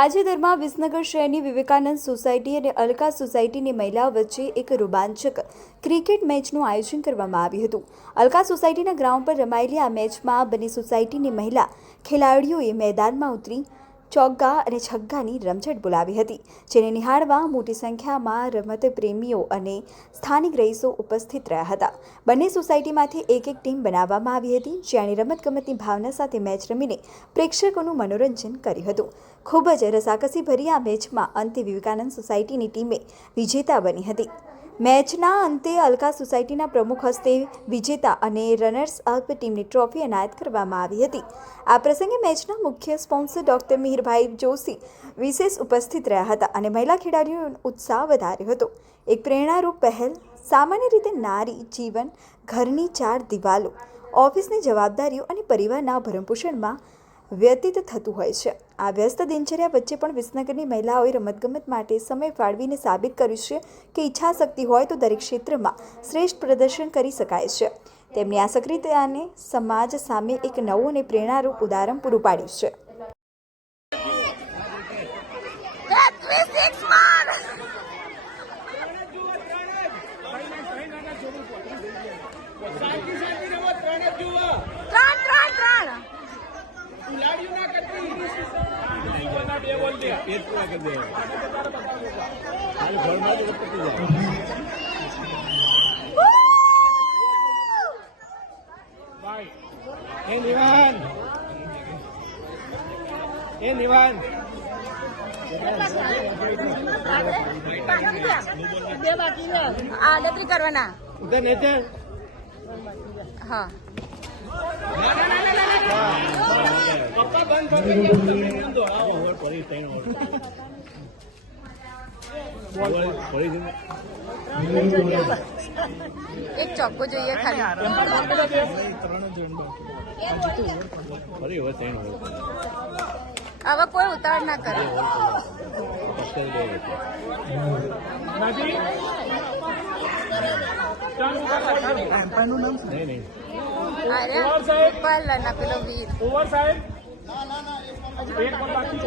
તાજેતરમાં વિસનગર શહેરની વિવેકાનંદ સોસાયટી અને અલકા સોસાયટીની મહિલાઓ વચ્ચે એક રોમાંચક ક્રિકેટ મેચનું આયોજન કરવામાં આવ્યું હતું। અલકા સોસાયટીના ગ્રાઉન્ડ પર રમાયેલી આ મેચમાં બંને સોસાયટીની મહિલા ખેલાડીઓએ મેદાનમાં ઉતરી ચોગ્ગા અને છગ્ગાની રમઝટ બોલાવી હતી, જેને નિહાળવા મોટી સંખ્યામાં રમત પ્રેમીઓ અને સ્થાનિક રહીશો ઉપસ્થિત રહ્યા હતા। બંને સોસાયટીમાંથી એક ટીમ બનાવવામાં આવી હતી, જેણે રમતગમતની ભાવના સાથે મેચ રમીને પ્રેક્ષકોનું મનોરંજન કર્યું હતું। ખૂબ જ રસાકસીભરી આ મેચમાં અંતે વિવેકાનંદ સોસાયટીની ટીમે વિજેતા બની હતી। મેચના અંતે અલકા સોસાયટીના પ્રમુખ હસ્તે વિજેતા અને રનર્સ અપ ટીમને ટ્રોફી એનાયત કરવામાં આવી હતી। આ પ્રસંગે મેચના મુખ્ય સ્પોન્સર ડોક્ટર મિહિરભાઈ જોશી વિશેષ ઉપસ્થિત રહ્યા હતા અને મહિલા ખેલાડીઓનો ઉત્સાહ વધાર્યો હતો। એક પ્રેરણારૂપ પહેલ। સામાન્ય રીતે નારી જીવન ઘરની ચાર દિવાલો, ઓફિસની જવાબદારીઓ અને પરિવારના ભરણપોષણમાં વ્યતીત થતું હોય છે। આ વ્યસ્ત દિનચર્યા વચ્ચે પણ વિસનગરની મહિલાઓએ રમતગમત માટે સમય ફાળવીને સાબિત કર્યું છે કે ઈચ્છાશક્તિ હોય તો દરેક ક્ષેત્રમાં શ્રેષ્ઠ પ્રદર્શન કરી શકાય છે। તેમની આ સક્રિયતાને સમાજ સામે એક નવું અને પ્રેરણારૂપ ઉદાહરણ પૂરું પાડ્યું છે। आदत करवाना हाँ एक चौको જોઈએ ખાલી હવે કોઈ ઉતાવળ ના કરે। અરે પેલો વીર ઓવર સાહેબ એક બાકી